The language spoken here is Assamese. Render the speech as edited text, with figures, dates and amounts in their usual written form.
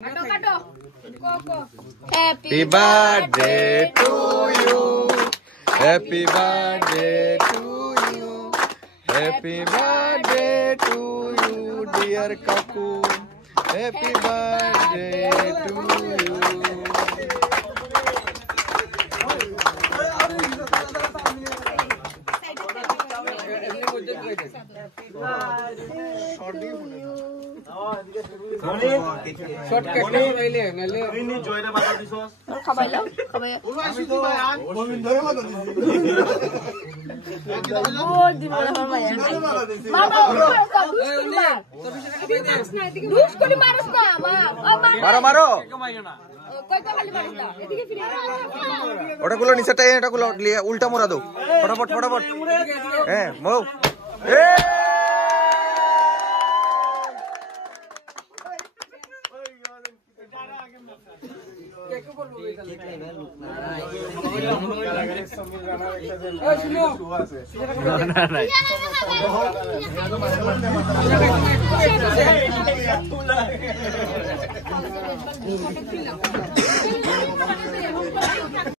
Happy birthday to you. Happy birthday to you. Happy birthday to you, dear Kaku. Happy birthday to you. মারো ওটা গুলো নিচেটাই এটা গুলো উল্টা মোড়া দো ফটাফট ফটাফট হ্যাঁ মৌ